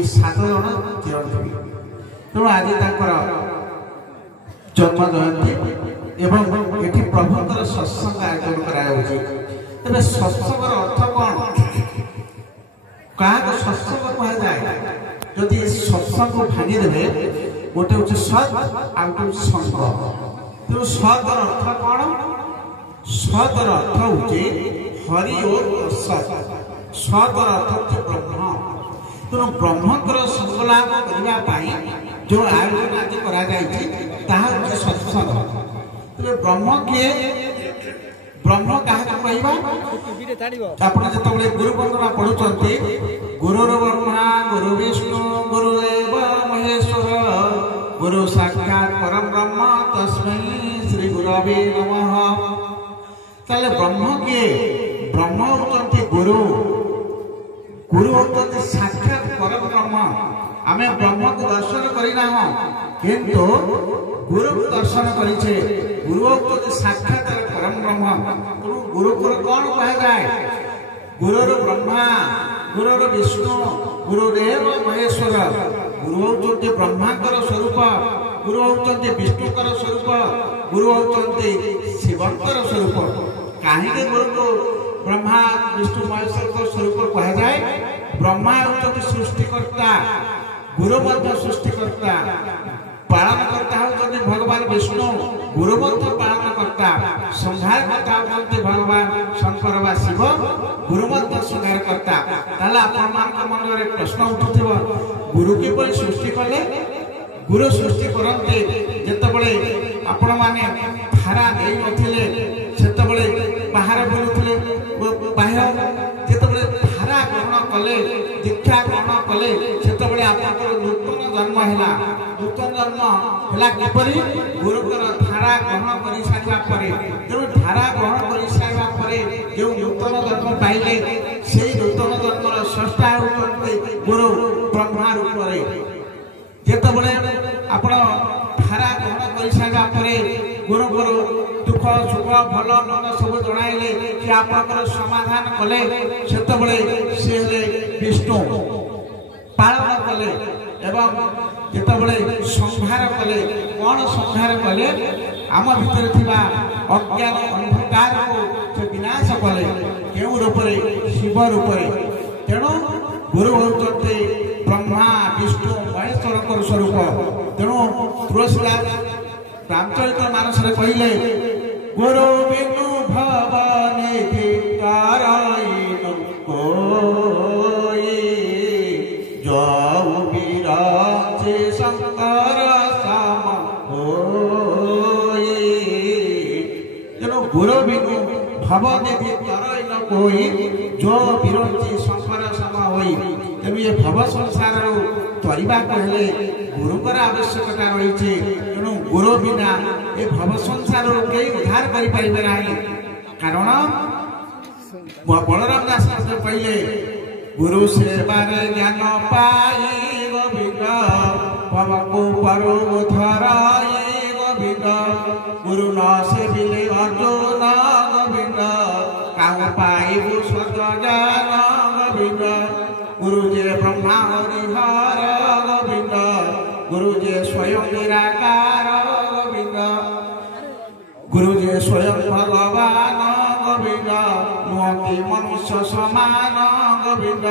ये 7 जन चिरंजीवी तेणु आज जन्म जयंती एवं ये प्रभुंर सत्संग आयोजन करायाउछि। तेरे सत्संगर अर्थ कौन क्या सत्संग कह जाए जदि सत्संग को भांगीदेवे गोटे हूँ सत् आउ गोटे संग तेणु सतर अर्थ कौन सतर अर्थ हूँ हरि और सत सतर अर्थ हूँ ब्रह्म तेणु ब्रह्मंकर संग लाभ करने जो आयोजन आज कर सत्संग तेरे ब्रह्म किए ब्रह्म क्या आप जो गुरु वंदना पढ़ुंट गुरुर ब्रह्मा गुरु विष्णु गुरुदेव महेश्वर गुरु साक्षात परम ब्रह्म तस्मै श्री गुरवे नमः। ताले ब्रह्म किए ब्रह्म होती गुरु गुरु होती साक्षात परम ब्रह्म आमे ब्रह्म को दर्शन करना किंतु गुरु को दर्शन करिछे गुरु होती साक्षात परम ब्रह्म गुरु को कौन कहा जाए गुरुर ब्रह्मा गुरुर विष्णु गुरुदेव महेश्वर गुरु होती ब्रह्मांकर स्वरूप गुरु होती विष्णुकर स्वरूप गुरु होती शिवंकर स्वरूप कहीं गुरु को ब्रह्मा विष्णु महेश्वर स्वरूप कहा जाए ब्रह्मा होती सृष्टिकर्ता गुरु मध्य सृष्टिकर्ता पालन करता होती भगवान विष्णु गुरु मध्य पालन करता संहार करता होती भगवान शंकर व शिव गुरु मध्य संहार करता मन में प्रश्न उठुव गुरु किपर सृष्टि कले गुरु सृष्टि करते जितेबले आपण मैंने धारा दे नथिले सेतेबले बाहर बुलुथिले बाह्य जितेबले धारा ग्रहण कले दीक्षा ग्रहण कले सेतेबले आपनकर नूतन जन्म हैला नूतन जन्म हैला किपरि गुरुकर धारा ग्रहण करि सारिबा परे तेणु धारा ग्रहण करि सारिबा परे जो नूतन जन्म पाइले सेही नूतन जन्मर स्रष्टा होते गुरु ब्रह्मा रूपरे जितेबले आपण धारा ग्रहण करि सारिबा परे गुरु गुरु दुख सुख भल मन सब जणाइले कि आपनकर समाधान कले सेतेबले से विष्णु पालन कले एवं जितेबले संहार कले कौन संहार कले आम भितर थिबा अज्ञान अंधकार को से विनाश कले केउ रूपरे शिव रूपरे तेणु गुरु होते ब्रह्मा विष्णु महेश्वर स्वरूप तेणु तुलसीदास रामचरित मानस कहले गुरु बिनु भवानी कोई जो विराजे शंकर सम होई तेणु गुरु बिनु भवनिधि तरैन कोई जो विरंची शंकर सम होई तेणु ये भव संसार तरीबा कहले गुरुकर आवश्यकता रही तेणु गुरु बिना ये भव संसार कई उद्धार करें ना कारण बलराम दास कहले गुरु सेवार ज्ञान पाई गोविंद पव को परो धराई गोविंद गुरु न सेविले अर्जुन गोविंद काहु पाइबु स्वर्ग ज्ञान गोविंद गुरु जे ब्रह्मा हरिहर गोविंद गुरु जे स्वयं निराकार गोविंद गुरु जे स्वयं भगवान गोविंद नुहति मनुष्य समान गोविंद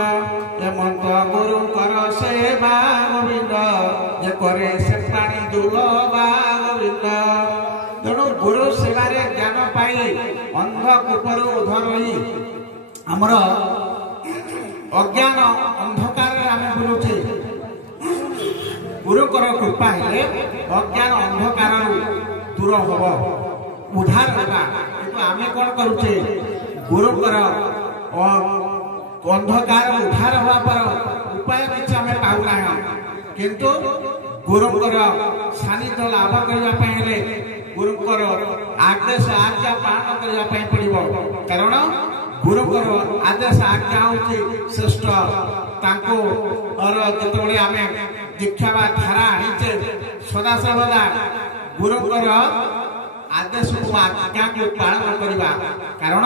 एमंत गुरु कर सेवा गोविंद जे करे से प्राणी दुर्लभा गोविंद तेणु गुरु सेवार ज्ञान पाई अंध कूपर उधर आमर अज्ञान अंधकार आम बुलुचे गुरुकर कृपा है अज्ञान अंधकार दूर हम उद्धार होगा कि आम कौन करुचे गुरुकर अंधकार उद्धार हवा पर उपाय किसी आम पाऊना किंतु गुरुकर सानिध्य लाभ करने गुरुकर आदेश आज्ञा पालन करने पड़ो कारण गुरुकर आदेश आज्ञा हूँ श्रेष्ठ जिते आम दीक्षा धारा आनीचे सदा सर्वदा गुरुकर आदेश को आज्ञा को पालन करवा कारण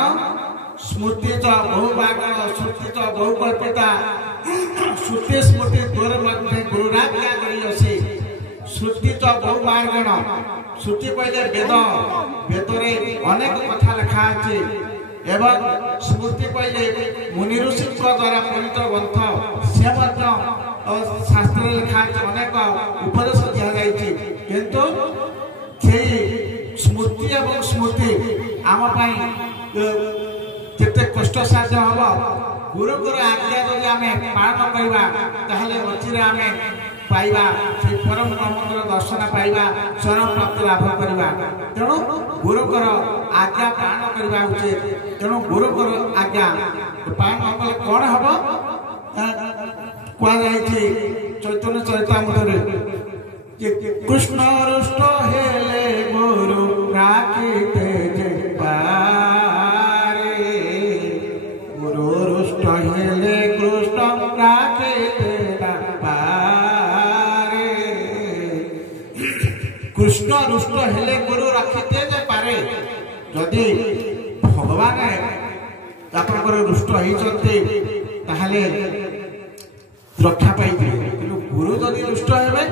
स्मृति तो बहु बागण श्रुति तो बहु कल्पिता श्रुति स्मृति तोर मध्य गुरुराज्ञा करी अछि श्रुति तो बहु मार्गण श्रुति कहले वेद वेदरे अनेक कथा लिखा अछि एवं स्मृति कहले मुनि ऋषि द्वारा प्रणीत ग्रंथ से शास्त्र लिखा अछि अनेक उपदेश दिया जाइछि किंतु स्मृति एवं स्मृति आम केते कष्ट साध्य हम गुरुकुर आज्ञा जदि आम पालन करवा ताहले अचिरे आम पाइबा से परम ब्रह्मर दर्शन पाइबा चरण प्राप्ति लाभ करवा तेणु गुरुकुर आज्ञा पालन करवा उचित तेणु गुरुकुर आज्ञा पालन कले कौन हम कहुई चैतन्य चरितामृत कृष्ण रुष्ट हेले गुरु राखिते जे पारे गुरु रुष्ट हेले कृष्ण राखिते ना पारे कृष्ण रुष्ट हेले गुरु राखिते जे पारे जदि भगवान आपनकर रुष्ट होइचंती ताहले रक्षा पाइबे किंतु गुरु जदि रुष्ट हेबे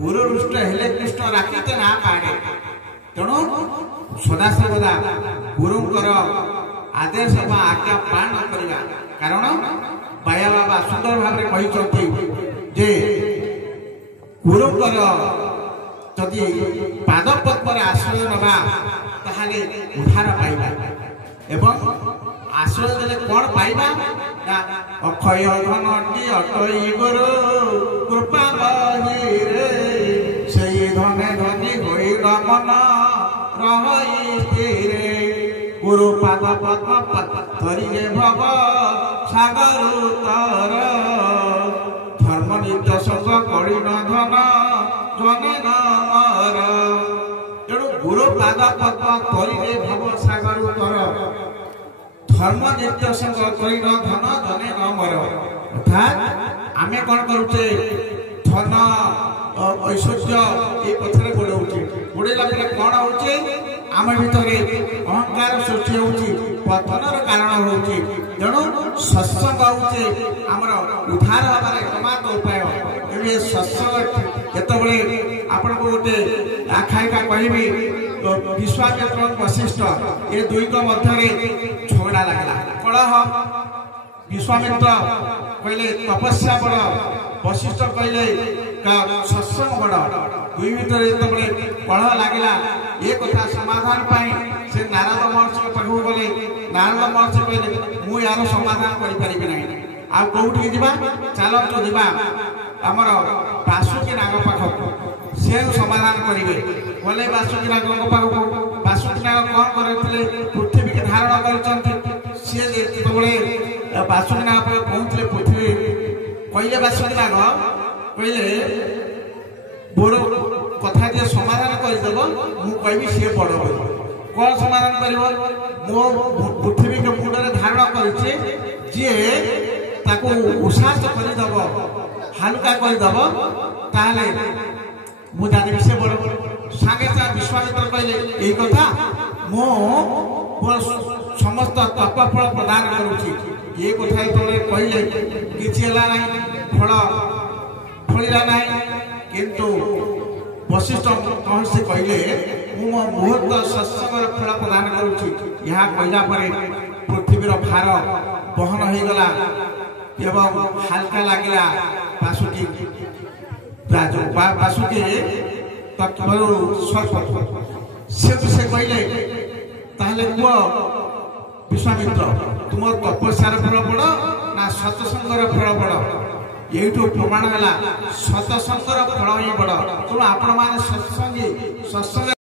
गुरु रुष्ट हेले कृष्ण राखिते ना पारे तेणु सदा सर्वदा गुरुंकर आदेश व आज्ञा पालन करवा कारण बाया बाबा सुंदर भाव कहते जे गुरुंकर जदि पाद पद्म आश्रय नवा ताहले उद्धार पाइबा एवं आश्रय देले कौन पाइबा अक्षय धनटी अटई गुरु कृपा बहिरे से धने धनी होई रमन रही स्थिरे गुरु पाद पद्म धरिले भव सागर तर धर्म नित्य संग करी न धन जने न मर तेणु गुरु पाद पद्म धरिले भव सागर तर धर्म नित्य संग करी न धन जने न मर अर्थात आमे कौन करुचे धन ऐश्वर्य ये पथरे गोड़े गोड़ेला कौन होचे आम भितर अहंकार सृष्टि होची पतनर कारण होची तेणु सत्संग होचे आमर उद्धार हबार एकमात्र उपाय ए सत्संग जेतबळे आपण को गोटे आखाइका कहबी विश्वामित्र वशिष्ठ ये दुईक मध्य झगड़ा लगला कलह विश्वामित्र कहले तपस्या बड़ वशिष्ठ कहले सत्संग बड़ दुई भितर जिते कलह लगला ये कथा समाधान पाई से नारद महर्षि पाखु गले नारद महर्षि कहले मु यार समाधान करि परिबे नाही आ कोउठी जिबा चलो तो जिबा हमर बासुकी नाग पाखु से समाधान करिवे बोले बासुकी नाग पाखु बासुकी नाग कोन करथिले पृथ्वी के धारण करचंती से जेतबळे बासुकी नाग पाखु पहुंचले पृथ्वी कहले बासुकी नाग कहले बड़ कथा जे समाधान करदेव मु कहबी सी बड़ कौन समाधान कर मो पृथ्वी के मुंडे धारण करे जी ताको उसास करदेव हालुका करदेव ताहले मु जानी से बड़ सागे सा विश्वामित्र कहले यही कथा मो समस्त तपफल प्रदान करुची ये कथा तो कहले किछि हला नाही फल फलिला नाही किंतु वशिष्ठ महर्षि कहले मु मुहूर्त सत्संगर फल प्रदान करुची यहाँ कहला परे पृथ्वीर भार बहन हो गला एवं हालका लगला बासुकी बासुकी तत्पर सर्प से कहले ताहले कुह विश्वामित्र तुम तपस्यार फल बड़ ना सत्संगर फल बड़ ये प्रमाण है सत्संगर फल ही बड़ तेणु आपण मैंने सत्संगी सत्संग